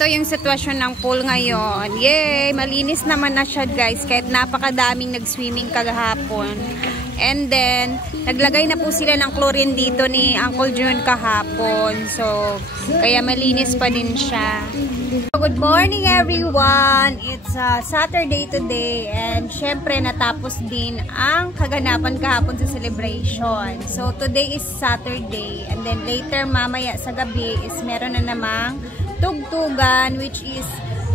Ito yung sitwasyon ng pool ngayon. Yay! Malinis naman na siya guys. Kahit napakadaming nag-swimming kagahapon. And then, naglagay na po sila ng chlorine dito ni Uncle June kahapon. So, kaya malinis pa din siya. Good morning everyone! It's Saturday today. And syempre, natapos din ang kaganapan kahapon sa celebration. So, today is Saturday. And then later, mamaya sa gabi is meron na namang tugtugan, which is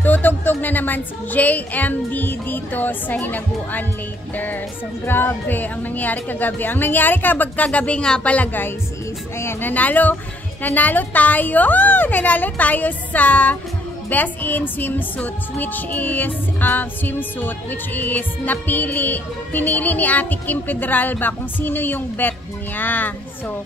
tutugtog na naman si JMD dito sa Hinaguan later. So, grabe ang nangyari kagabi. Ang nangyari kagabi nga pala guys is, ayan, nanalo tayo sa Best in Swimsuit, which is pinili ni Ate Kim Pedralba kung sino yung bet niya. So,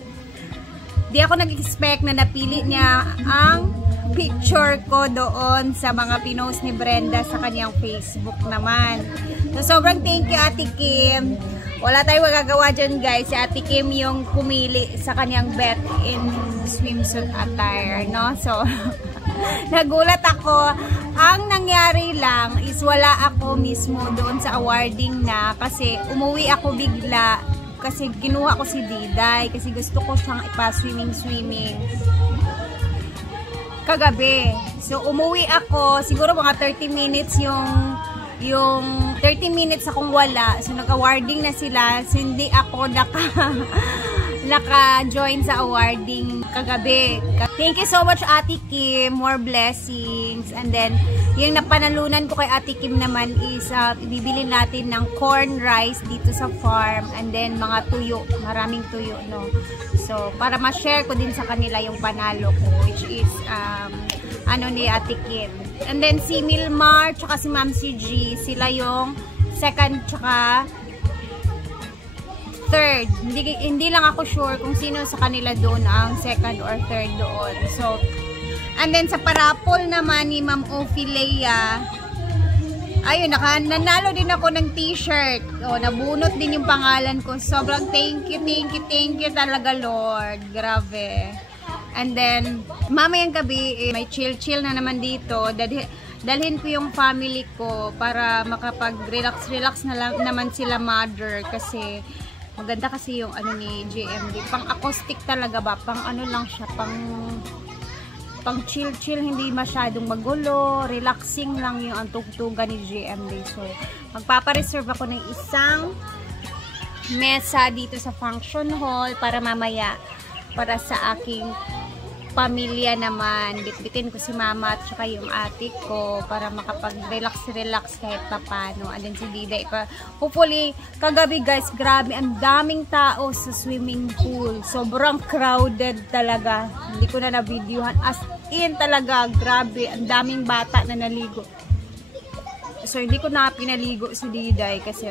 di ako nag-expect na napili niya ang picture ko doon sa mga pinost ni Brenda sa kanyang Facebook naman. So, sobrang thank you Ate Kim. Wala tayong magagawa dyan guys. Si Ate Kim yung pumili sa kanyang bet in swimsuit attire, no? So, nagulat ako. Ang nangyari lang is wala ako mismo doon sa awarding na kasi umuwi ako bigla kasi kinuha ko si Diday kasi gusto ko siyang ipa-swimming kagabi. So, umuwi ako, siguro mga 30 minutes yung 30 minutes akong wala. So, nag-awarding na sila. So, hindi ako naka-join sa awarding kagabi. Thank you so much, Ate Kim. More blessings. And then, yung napanalunan ko kay Ate Kim naman is, ibibili natin ng corn rice dito sa farm. And then, mga tuyo. Maraming tuyo, no? So, para ma-share ko din sa kanila yung panalo ko, which is, ni Ate Kim. And then, si Milmar, tsaka si Ma'am CG, sila yung second, tsaka third. Hindi lang ako sure kung sino sa kanila doon ang second or third doon. So, and then, sa parapol naman ni Ma'am Ophelia, ayun, nanalo din ako ng t-shirt. O, nabunot din yung pangalan ko. Sobrang thank you talaga, Lord. Grabe. And then, mamayang gabi, may chill-chill na naman dito. Dalhin ko yung family ko para makapag-relax na naman sila mother. Kasi, maganda kasi yung ni JMD. Pang-acoustic talaga ba? Pang lang siya, pang chill-chill, hindi masyadong magulo, relaxing lang yung tugtugan ni JMD. So, magpapareserve ako ng isang mesa dito sa function hall para mamaya, para sa aking pamilya naman. Bitbitin ko si mama at saka yung ate ko para makapag-relax kahit papano. And then si Diday pa. Hopefully, kagabi guys, grabe, ang daming tao sa swimming pool. Sobrang crowded talaga. Hindi ko na na-videohan. As in talaga, grabe, ang daming bata na naligo. So, hindi ko na pinaligo si Diday kasi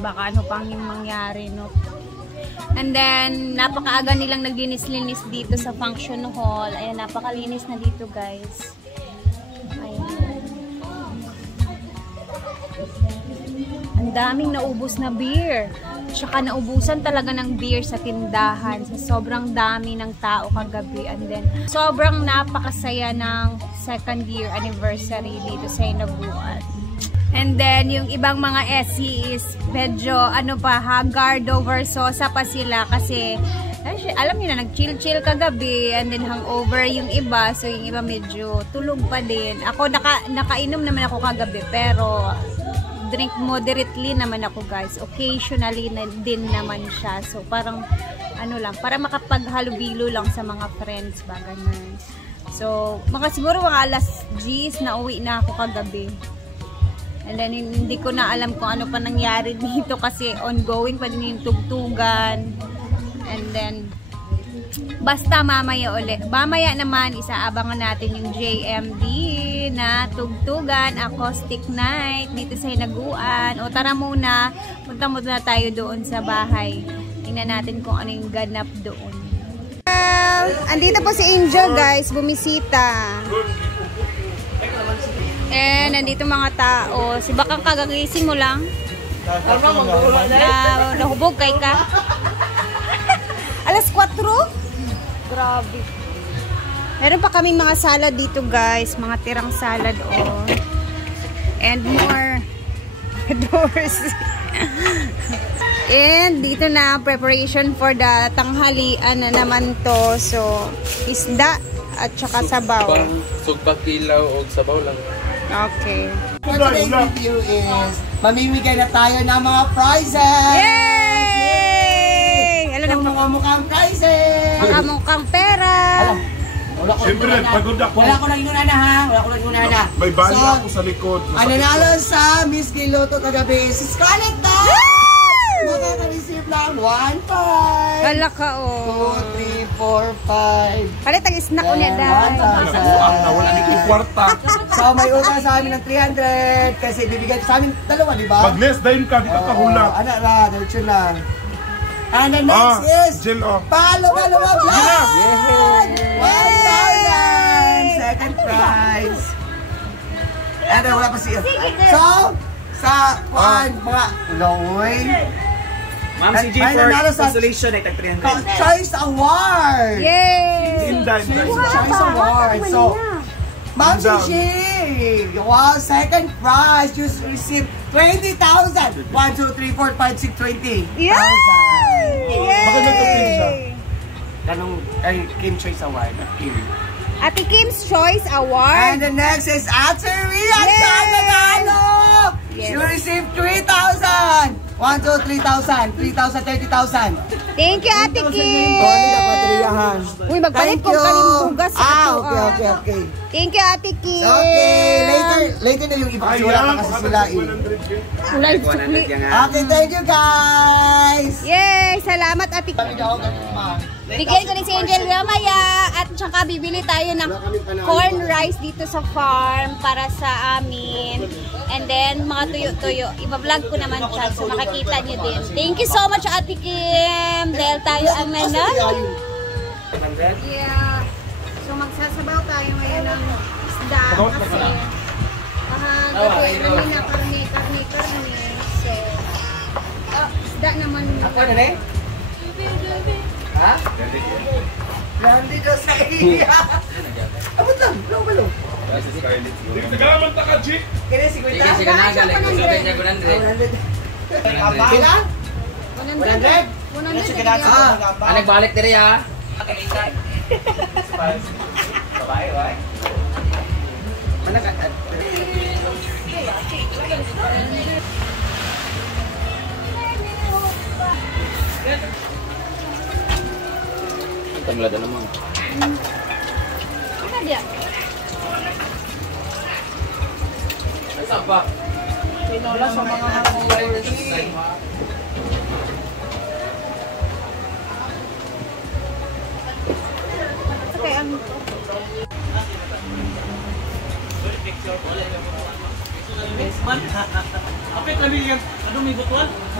baka ano pang yung mangyari, no? And then, napakaaga nilang naglinis-linis dito sa function hall. Ayan, napakalinis na dito, guys. Ayan. Ang daming naubos na beer. Tsaka naubusan talaga ng beer sa tindahan. So, sobrang dami ng tao kagabi. And then, sobrang napakasaya ng second year anniversary dito sa Hinaguan. And then, yung ibang mga SC is medyo, haggard over sosa pa sila kasi, alam niyo na, nag-chill-chill kagabi and then hangover yung iba. So, yung iba medyo tulog pa din. Ako, nakainom naman ako kagabi pero drink moderately naman ako guys. Occasionally din naman siya. So, parang, para makapaghalubilo lang sa mga friends ba, ganun. So, siguro mga alas 10 na uwi na ako kagabi. And then, hindi ko na alam kung ano pa nangyari dito kasi ongoing pa din yung tugtugan. And then, basta mamaya ulit. Mamaya naman, isaabangan natin yung JMD na tugtugan, acoustic night dito sa Hinaguan. O tara muna, punta muna tayo doon sa bahay. Tingnan natin kung ano yung ganap doon. Andito po si Angel guys, bumisita. Nandito mga tao. Si Bakang kagagising mo lang. Nahubog kay ka. Alas 4? Grabe. Meron pa kaming mga salad dito guys. Mga tirang salad oh. And more doors. And dito na preparation for the tanghalian na naman to. So isda at saka sabaw. Sugpang kilaw o sabaw lang. Okay. For today's review is mamimigay na tayo ng mga prizes! Yay! Alam Yung mga mukhang prizes! Mga mukhang pera. Wala ko Siyempre, pagod ako. Wala ko lang inuna na ha. Wala ko lang inuna na. May bala So, ako sa likod. ang nanalo sa Miss Giloto kagabi si Scarlett na! Makaka-receive lang 1, 5, Hala ka oh. 2, 3, 4, 5. Kalit ang snack ko niya dahil. Wala ni kwarta. So may utang sa amin ng 300 kasi bibigyan sa amin dalawa, di ba? Pag-less dahil ka, di ka kahula. Ano na, diretso na. And the next is Jill, oh. Palo-Palo Vlog! Yay! 1,000! Second prize. And then wala pa siya. So, sa mga Loy. Ma'am, si G for consolation ay tag 300. Choice Award! Yay! Inday. Choice Award. So, Ma'am G, wow, second prize. You received 20,000. 1, 2, 3, 4, 5, 6, 20. Yay! Yay! Tanong, ay, Kim Choice Award. Kim. Ate Kim's Choice Award. And the next is Ate Ria Sanagalo! Yes. You received 3,000! 1, 2, 3,000. 3,000, 30,000. Thank you, Ate Kim. Uy, magpalit kong kalimbugas sa ato. Okay. Thank you, Ate Kim. Okay, later na yung iba kasi wala pa kasi sila eh. Live sukli. Okay, thank you guys! Yay! Salamat, Ate Kim. Bigyan ko ni si Angel mamaya at saka bibili tayo ng corn rice dito sa farm para sa amin. And then, mga tuyo-tuyo. Iba-vlog ko naman siya so makikita niyo din. Thank you so much, Ate Kim. Dahil tayo ang nanalo. Yeah. So, magsasabaw tayo ngayon ng isda kasi gabi na karne. So, isda naman. Ako na rin? Ha? Blondie daw sa iya. Abot lang, belum. Nagalaman ta ka, G. Kaya si Kuya. Sige, sige na galing. Gusto niya ko 100. Pila? 100. 100. Ah, nagbalik diri ha. Babae, why? Mana ka? Tamlada naman. Ano dia? Saan pa? Wala sa mga Okay, ang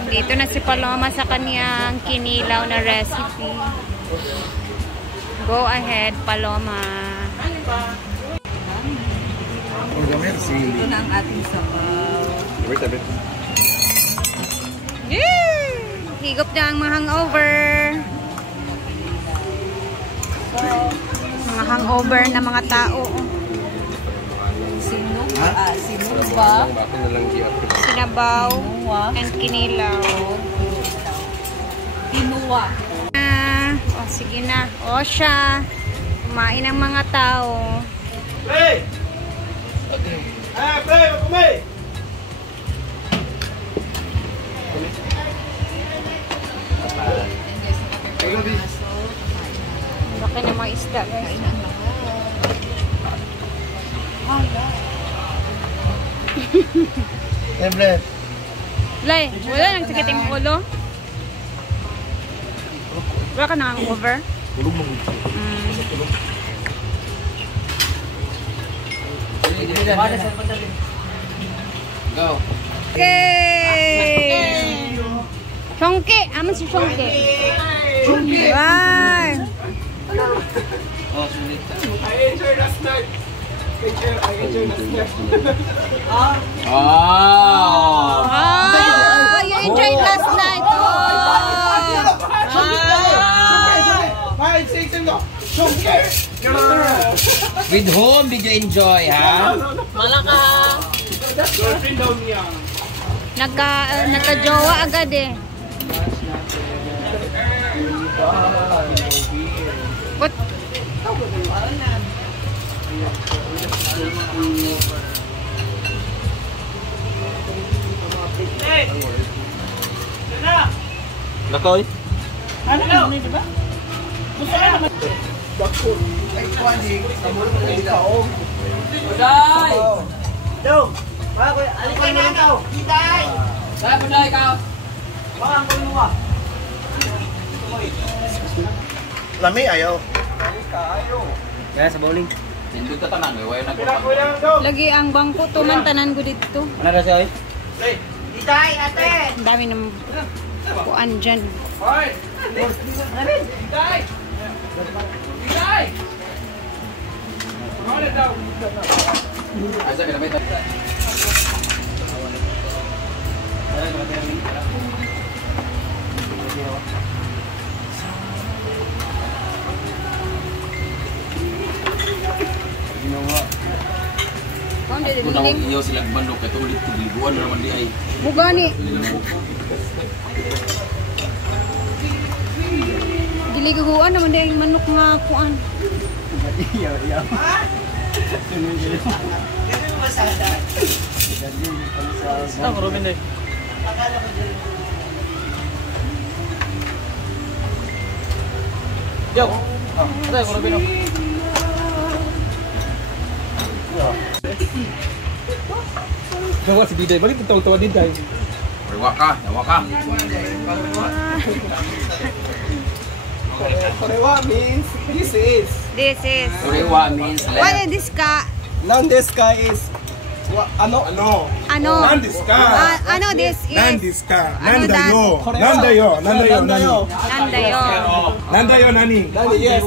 dito na si Paloma sa kaniyang kinilaw na recipe. Go ahead, Paloma. Ito na ang ating sabaw. Yay! Higop na ang mga hangover. Mga hangover na mga tao. Sino ba? Sinabaw and kinilaw. Kinuwa. O sige na. O siya. Kumain ang mga tao. Hey! Pre, kumay! Laki na mga isda, guys. Siyempre. Lay, wala nang sakit yung ulo. Wala ka nang hangover? Go. Okay! Chongke! Aman si Chongke. Bye! Oh, sulit. I enjoyed last night. I enjoyed last night. Oh. Oh, you enjoyed last night. Oh. Five, six, and go. With whom did you enjoy, ha? Malaka. Girlfriend daw niya. Nagka-jowa agad eh. What? Nakoy? Ay, Kwani, namulong ka dito. Buday! Daw, alika na daw. Hitay! Saan Buday ka? Ang kulo mo. Lami, ayaw. Kaya sa bowling. Hindi ka tanan, may wayo Kulang daw. Lagi ang bangko tumantanan ko dito. Ano na siya, Hitay, ate! Ang dami ng kuan dyan. Hoy! Hitay! Hitay! Ano daw? Asa ka na ba? Kuan din Kung nawag diling. iyo silang bandok, ito ulit tibiliguan na naman di ay. Bugani. Diliguan naman din yung manok nga kuan. Ako, Robin eh. Yo! Ano ako, Robin? Gawa si Diday. Balik tawa-tawa Diday. Nawa ka, nawa ka. Korewa means this is. This is. Korewa means What left. is this ka? Nandeska is ano? Ano? Nandeska. Ano this is? Nandeska. Ano Nandayo. Korea. Nandayo. Nandayo. Nandayo. Nandayo. Nandayo nani. Yes.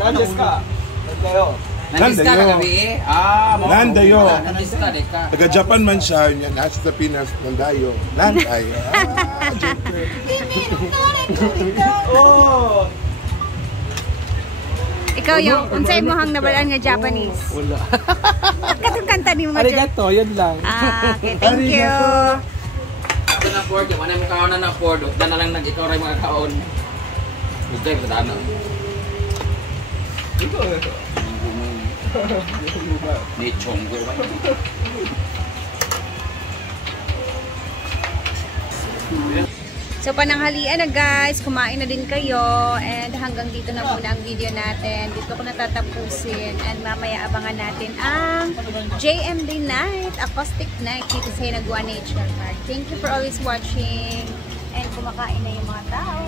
Nandeska. Nandayo. Nandiska ka gabi eh. Nandayo. Nandiska, deka. Taga Japan man siya. Yan. Nasa sa Pinas. Nandayo. Nandayo. Oh! Ikaw yung unsay mo hang nabalaan nga Japanese. Wala. Katong kanta ni mo nga dyan. Arigato, yun lang. Okay, thank you. Ito na Ford, yung ano yung kaon na Ford. Huwag na lang nag-ikaw rin mga kaon. Gusto yung katana. Ni Chonggo ba? So pananghalian na guys, kumain na din kayo and hanggang dito na muna ang video natin. Dito ko natatapusin and mamaya abangan natin ang JMD Night, Acoustic Night dito sa Hinaguan Nature Park. Thank you for always watching and kumakain na yung mga tao.